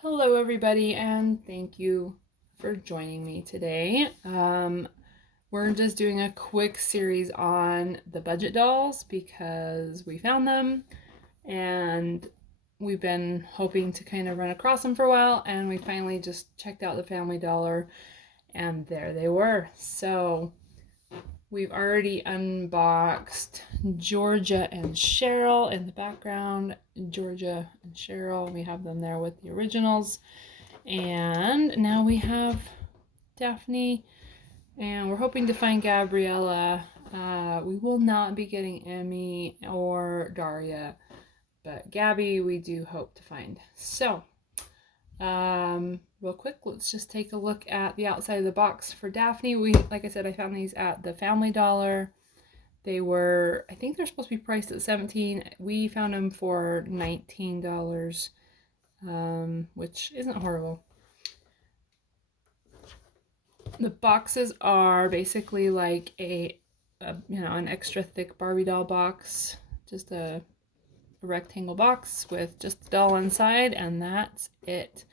Hello, everybody, and thank you for joining me today. We're just doing a quick series on the budget dolls because we found them and we've been hoping to kind of run across them for a while, and we finally just checked out the Family Dollar and there they were. So we've already unboxed Georgia and Cheryl in the background. Georgia and Cheryl, we have them there with the originals. And now we have Daphne, and we're hoping to find Gabriella. We will not be getting Emmy or Daria, but Gabby we do hope to find. So, real quick, let's just take a look at the outside of the box for Daphne. Like I said, I found these at the Family Dollar. They were, I think they're supposed to be priced at $17. We found them for $19, which isn't horrible. The boxes are basically like an extra thick Barbie doll box, just a rectangle box with just the doll inside, and that's it.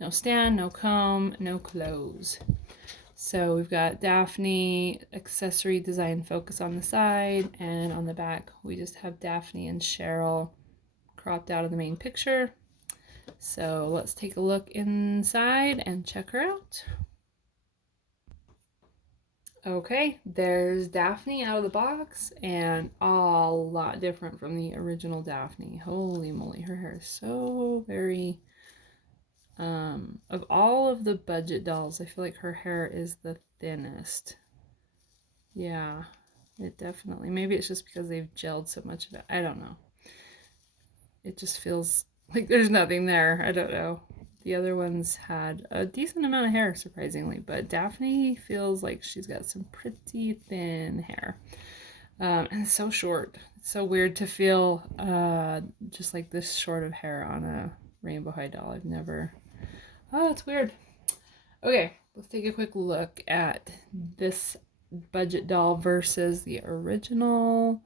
No stand, no comb, no clothes. So we've got Daphne accessory design focus on the side, and on the back we just have Daphne and Cheryl cropped out of the main picture. So let's take a look inside and check her out. Okay, there's Daphne out of the box, and a lot different from the original Daphne. Holy moly, her hair is so very, of all of the budget dolls, I feel like her hair is the thinnest. Yeah, it definitely, maybe it's just because they've gelled so much of it. I don't know. It just feels like there's nothing there. I don't know. The other ones had a decent amount of hair, surprisingly, but Daphne feels like she's got some pretty thin hair. And it's so short. It's so weird to feel just like this short of hair on a Rainbow High doll. I've never... Oh, it's weird. Okay, let's take a quick look at this budget doll versus the original.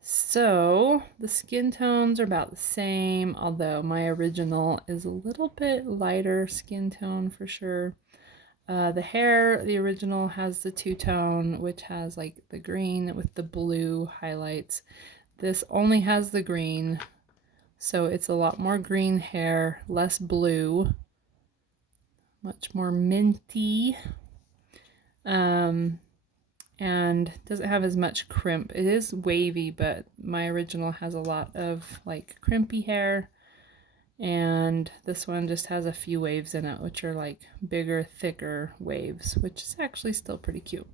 So the skin tones are about the same, although my original is a little bit lighter skin tone for sure. The hair, the original has the two-tone, which has like the green with the blue highlights. This only has the green, so it's a lot more green hair, less blue, much more minty. And doesn't have as much crimp. It is wavy, but my original has a lot of like crimpy hair, and this one just has a few waves in it, which are like bigger, thicker waves, which is actually still pretty cute.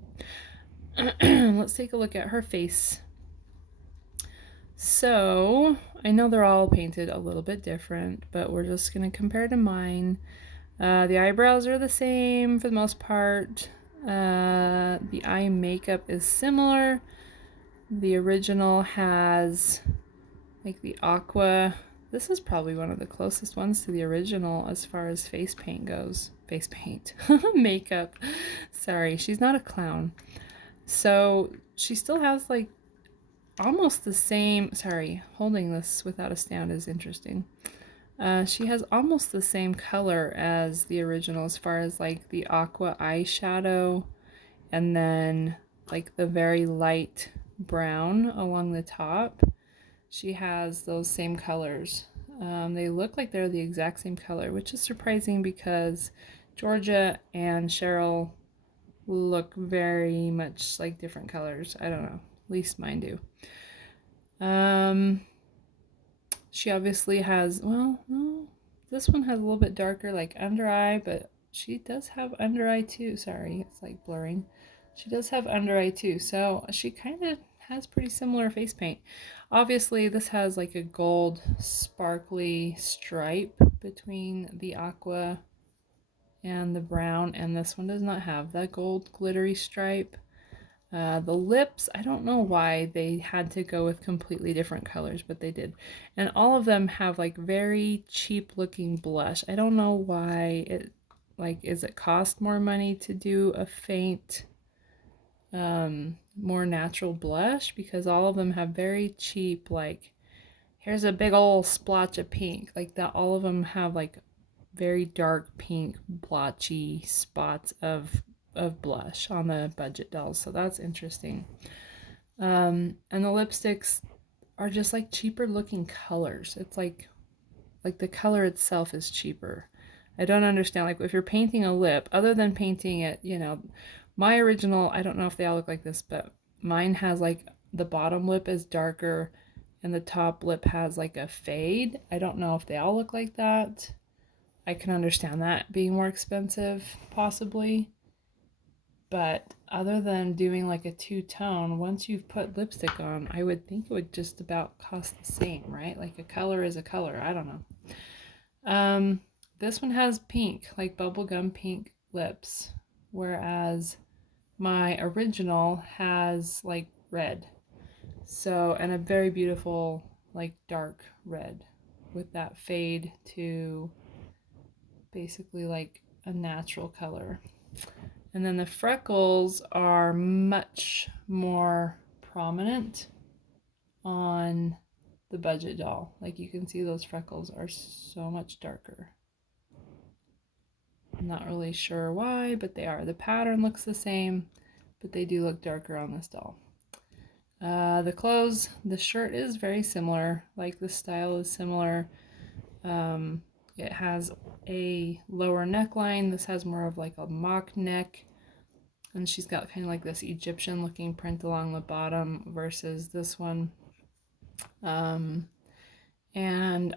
Let's take a look at her face. So I know they're all painted a little bit different, but we're just going to compare to mine. The eyebrows are the same for the most part. The eye makeup is similar. The original has like the aqua. This is probably one of the closest ones to the original as far as face paint goes. Face paint. Makeup. Sorry, she's not a clown. So she still has like almost the same. Sorry, holding this without a stand is interesting. She has almost the same color as the original as far as like the aqua eyeshadow, and then like the very light brown along the top. She has those same colors. They look like they're the exact same color, which is surprising because Georgia and Cheryl look very much like different colors. I don't know, at least mine do. She obviously has, well, no, this one has a little bit darker like under eye, but she does have under eye too. Sorry, it's like blurring. She does have under eye too, so she kind of has pretty similar face paint. Obviously, this has like a gold sparkly stripe between the aqua and the brown, and this one does not have that gold glittery stripe. The lips, I don't know why they had to go with completely different colors, but they did. And all of them have like very cheap looking blush. I don't know why it, like, is it cost more money to do a faint, more natural blush? Because all of them have very cheap, like, here's a big old splotch of pink. Like that, all of them have like very dark pink blotchy spots of blush on the budget dolls, so that's interesting. And the lipsticks are just like cheaper looking colors. It's like the color itself is cheaper. I don't understand, like if you're painting a lip, other than painting it, my original, I don't know if they all look like this, but mine has like the bottom lip is darker and the top lip has like a fade. I don't know if they all look like that. I can understand that being more expensive, possibly. But other than doing like a two-tone, once you've put lipstick on, I would think it would just about cost the same, right? Like a color is a color. I don't know. This one has pink, like bubblegum pink lips, whereas my original has like red. So, and a very beautiful, like dark red with that fade to basically like a natural color. And then the freckles are much more prominent on the budget doll. Like you can see those freckles are so much darker. I'm not really sure why, but they are. The pattern looks the same, but they do look darker on this doll. The clothes, the shirt is very similar. Like the style is similar. It has a lower neckline. This has more of like a mock neck. And she's got kind of like this Egyptian looking print along the bottom versus this one. And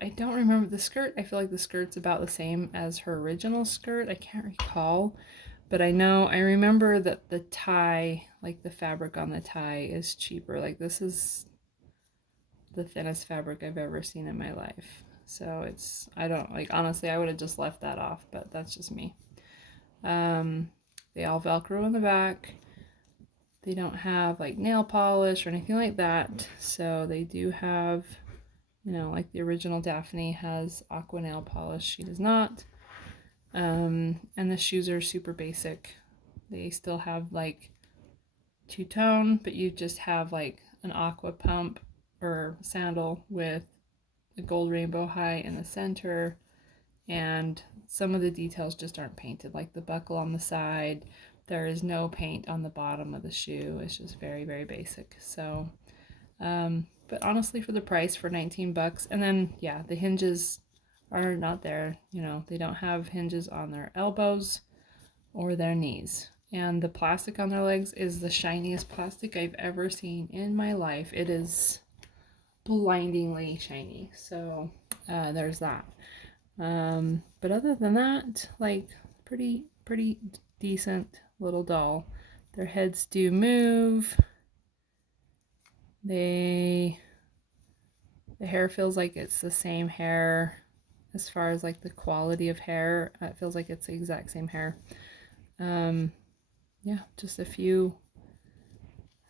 I don't remember the skirt. I feel like the skirt's about the same as her original skirt. I can't recall. But I remember that the tie, like the fabric on the tie is cheaper. Like this is the thinnest fabric I've ever seen in my life. So it's, I don't, like honestly, I would have just left that off, but that's just me. They all Velcro in the back. They don't have like nail polish or anything like that. So they do have, like the original Daphne has aqua nail polish. She does not. And the shoes are super basic. They still have like two-tone, but you just have like an aqua pump or sandal with a gold rainbow high in the center. And some of the details just aren't painted, like the buckle on the side. There is no paint on the bottom of the shoe. It's just very, very basic. So, but honestly, for the price, for 19 bucks, and then yeah, the hinges are not there. They don't have hinges on their elbows or their knees. And the plastic on their legs is the shiniest plastic I've ever seen in my life. It is blindingly shiny. So there's that. But other than that, like pretty decent little doll. Their heads do move. The hair feels like it's the same hair as far as like the quality of hair. It feels like it's the exact same hair. Yeah, just a few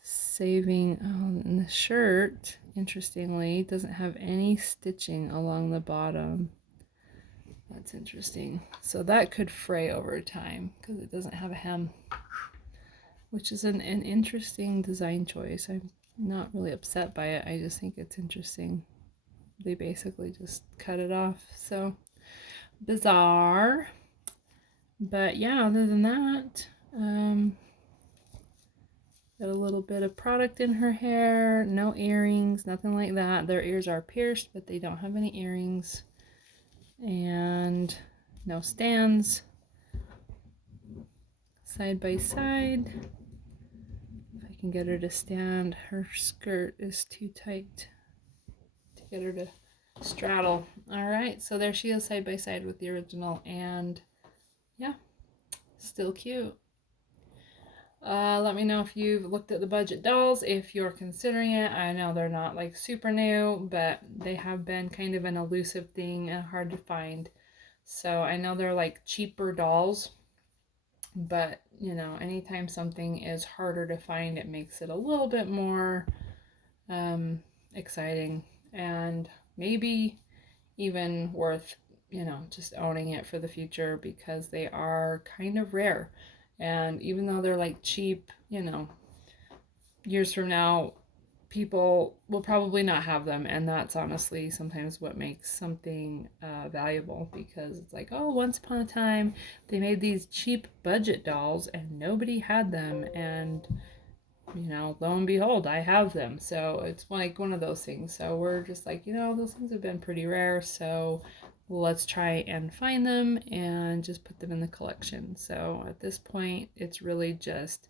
saving. Oh, and the shirt, interestingly, doesn't have any stitching along the bottom. That's interesting. So that could fray over time because it doesn't have a hem, which is an interesting design choice. I'm not really upset by it. I just think it's interesting. They basically just cut it off. So bizarre. But yeah, other than that, got a little bit of product in her hair. No earrings, nothing like that. Their ears are pierced, but they don't have any earrings. And no stands. Side by side. If I can get her to stand, her skirt is too tight to get her to straddle. All right, so there she is side by side with the original, and yeah, still cute. Let me know if you've looked at the budget dolls, if you're considering it. I know they're not like super new, but they have been kind of an elusive thing and hard to find. So I know they're like cheaper dolls, but anytime something is harder to find, it makes it a little bit more exciting and maybe even worth just owning it for the future, because they are kind of rare. And even though they're like cheap, years from now people will probably not have them, and that's honestly sometimes what makes something valuable, because it's like, oh, once upon a time they made these cheap budget dolls and nobody had them, and lo and behold, I have them. So it's like one of those things. So we're just like, those things have been pretty rare, so let's try and find them and just put them in the collection. So at this point, it's really just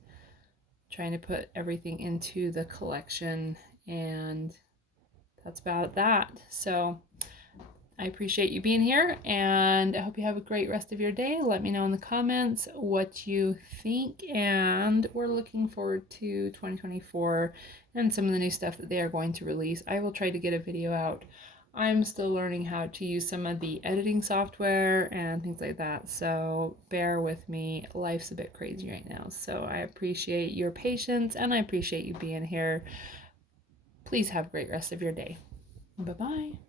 trying to put everything into the collection, and that's about that. So I appreciate you being here, and I hope you have a great rest of your day. Let me know in the comments what you think, and we're looking forward to 2024 and some of the new stuff that they are going to release. I will try to get a video out. I'm still learning how to use some of the editing software and things like that, so bear with me. Life's a bit crazy right now, so I appreciate your patience, and I appreciate you being here. Please have a great rest of your day. Bye-bye.